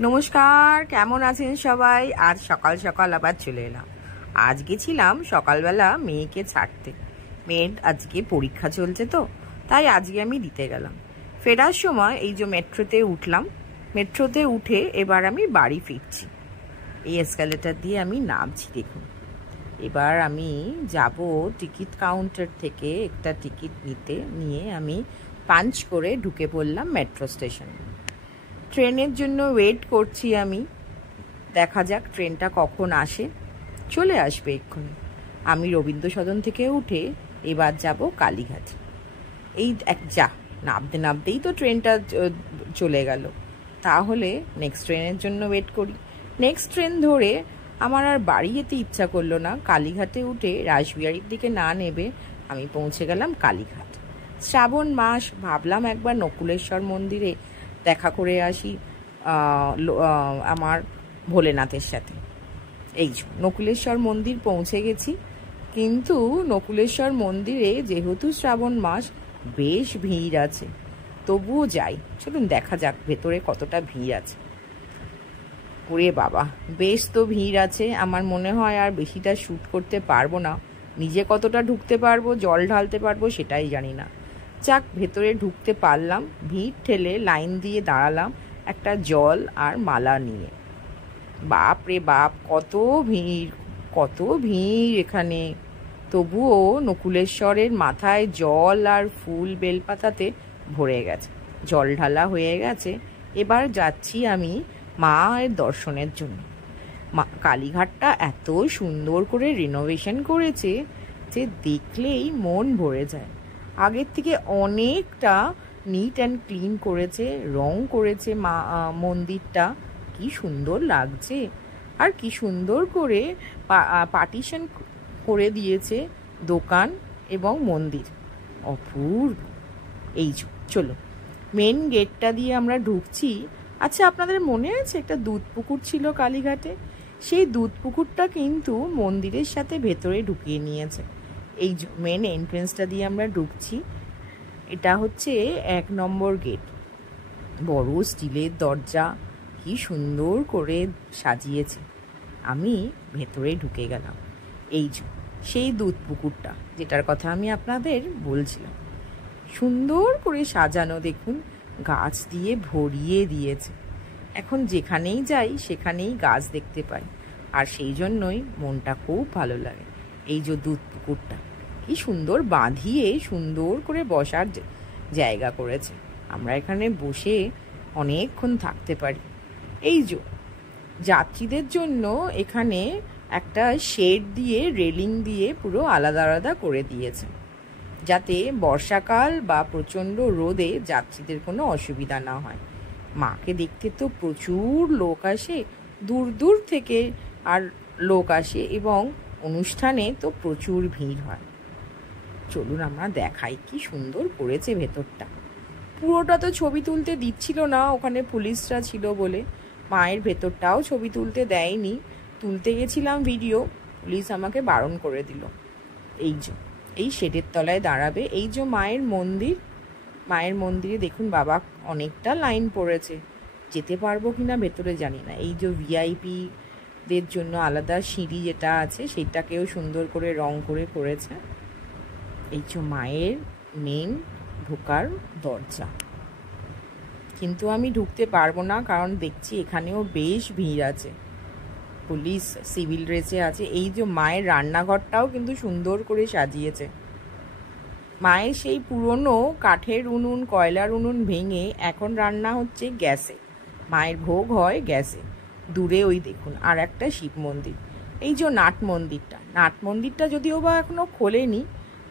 নমস্কার, কেমন আছেন সবাই? আজ সকাল সকাল আবার চলে এলাম। আজ গেছিলাম সকালবেলা মেয়েকে ছাড়তে। মেয়ের আজকে পরীক্ষা চলছে, তো তাই আজকে আমি দিতে গেলাম। ফেরার সময় এই যে মেট্রোতে উঠলাম। মেট্রোতে উঠে এবার আমি বাড়ি ফিরছি। এই এসকালেটার দিয়ে আমি নামছি, দেখুন। এবার আমি যাব টিকিট কাউন্টার থেকে একটা টিকিট নিয়ে আমি পাঞ্চ করে ঢুকে পড়লাম মেট্রো স্টেশনে। ট্রেনের জন্য ওয়েট করছি আমি। দেখা যাক ট্রেনটা কখন আসে। চলে আসবে এক্ষুনি। আমি রবীন্দ্র সদন থেকে উঠে এবার যাব কালীঘাট। এই নামতে নামতেই তো ট্রেনটা চলে গেল। তাহলে নেক্সট ট্রেনের জন্য ওয়েট করি। নেক্সট ট্রেন ধরে আমার আর বাড়ি যেতে ইচ্ছা করলো না। কালীঘাটে উঠে রাসবিহারীর দিকে না নেবে আমি পৌঁছে গেলাম কালীঘাট। শ্রাবণ মাস, ভাবলাম একবার নকুলেশ্বর মন্দিরে দেখা করে আসি আমার ভোলেনাথের সাথে। এই নকুলেশ্বর মন্দির পৌঁছে গেছি। কিন্তু নকুলেশ্বর মন্দিরে যেহেতু শ্রাবণ মাস, বেশ ভিড় আছে। তবুও যাই, চলুন দেখা যাক ভেতরে কতটা ভিড় আছে। ওরে বাবা, বেশ তো ভিড় আছে। আমার মনে হয় আর বেশিটা শ্যুট করতে পারবো না। নিজে কতটা ঢুকতে পারবো, জল ঢালতে পারবো সেটাই জানি না। যাক, ভেতরে ঢুকতে পারলাম। ভিড় ঠেলে লাইন দিয়ে দাঁড়ালাম একটা জল আর মালা নিয়ে। বাপ রে বাপ, কত ভিড়, কত ভিড় এখানে। তবুও নকুলেশ্বরের মাথায় জল আর ফুল বেলপাতাতে ভরে গেছে। জল ঢালা হয়ে গেছে। এবার যাচ্ছি আমি মায়ের দর্শনের জন্য। কালীঘাটটা এত সুন্দর করে রিনোভেশন করেছে যে দেখলেই মন ভরে যায়। আগের থেকে অনেকটা নিট অ্যান্ড ক্লিন করেছে, রং করেছে মন্দিরটা। কি সুন্দর লাগছে। আর কি সুন্দর করে পার্টিশন করে দিয়েছে দোকান এবং মন্দির। অপূর্ব। এই চলো, মেন গেটটা দিয়ে আমরা ঢুকছি। আচ্ছা, আপনাদের মনে আছে একটা দুধ পুকুর ছিল কালীঘাটে? সেই দুধ পুকুরটা কিন্তু মন্দিরের সাথে ভেতরে ঢুকিয়ে নিয়েছে। এই মেন এন্ট্রেন্সটা দিয়ে আমরা ঢুকছি। এটা হচ্ছে 1 নম্বর গেট। বড় স্টিলের দরজা, কি সুন্দর করে সাজিয়েছে। আমি ভেতরে ঢুকে গেলাম। এই সেই দুধ পুকুরটা যেটার কথা আমি আপনাদের বলছিলাম। সুন্দর করে সাজানো, দেখুন, গাছ দিয়ে ভরিয়ে দিয়েছে। এখন যেখানেই যাই সেখানেই গাছ দেখতে পাই, আর সেই জন্যই মনটা খুব ভালো লাগে। এই যে দুধ পুকুরটা কি সুন্দর বাঁধিয়ে সুন্দর করে বসার জায়গা করেছে। আমরা এখানে বসে অনেকক্ষণ থাকতে পারি। এই যাত্রীদের জন্য এখানে একটা শেড দিয়ে, রেলিং দিয়ে পুরো আলাদা আলাদা করে দিয়েছে, যাতে বর্ষাকাল বা প্রচণ্ড রোদে যাত্রীদের কোনো অসুবিধা না হয়। মাকে দেখতে তো প্রচুর লোক আসে, দূর দূর থেকে আর লোক আসে, এবং অনুষ্ঠানে তো প্রচুর ভিড় হয়। চলুন আমরা দেখাই কি সুন্দর করেছে ভেতরটা। পুরোটা তো ছবি তুলতে দিচ্ছিল না, ওখানে পুলিশরা ছিল বলে। মায়ের ভেতরটাও ছবি তুলতে দেয়নি। তুলতে গেছিলাম ভিডিও, পুলিশ আমাকে বারণ করে দিল। এই শেডের তলায় দাঁড়াবে। এই যে মায়ের মন্দির, মায়ের মন্দিরে দেখুন বাবা অনেকটা লাইন পড়েছে। যেতে পারবো কিনা ভেতরে জানি না। এই যে ভিআইপিদের জন্য আলাদা সিঁড়ি যেটা আছে, সেটাকেও সুন্দর করে রং করে করেছে। এই যে মায়ের মেন ঢোকার দরজা। কিন্তু আমি ঢুকতে পারবো না, কারণ দেখছি এখানেও বেশ ভিড় আছে। পুলিশ সিভিল ড্রেসে আছে। এই যে মায়ের রান্নাঘরটাও কিন্তু সুন্দর করে সাজিয়েছে। মায়ের সেই পুরনো কাঠের উনুন, কয়লার উনুন ভেঙে এখন রান্না হচ্ছে গ্যাসে। মায়ের ভোগ হয় গ্যাসে। দূরে ওই দেখুন আর একটা শিব মন্দির। এই যে নাট মন্দিরটা যদিও বা এখনো খোলেনি।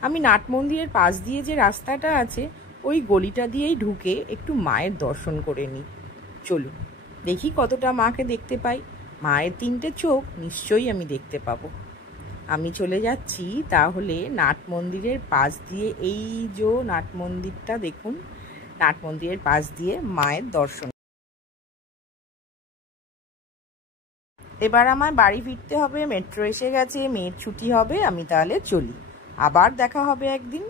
আমি নাট মন্দিরের পাশ দিয়ে যে রাস্তাটা আছে, ওই গলিটা দিয়েই ঢুকে একটু মায়ের দর্শন করে নিই। চলুন দেখি কতটা মাকে দেখতে পাই। মায়ের 3টে চোখ নিশ্চয়ই আমি দেখতে পাবো। আমি চলে যাচ্ছি তাহলে নাট মন্দিরের পাশ দিয়ে। এই যে নাট মন্দিরটা দেখুন, নাট মন্দিরের পাশ দিয়ে মায়ের দর্শন। এবার আমার বাড়ি ফিরতে হবে। মেট্রো এসে গেছে, মেয়ের ছুটি হবে। আমি তাহলে চলি। আবার দেখা হবে একদিন।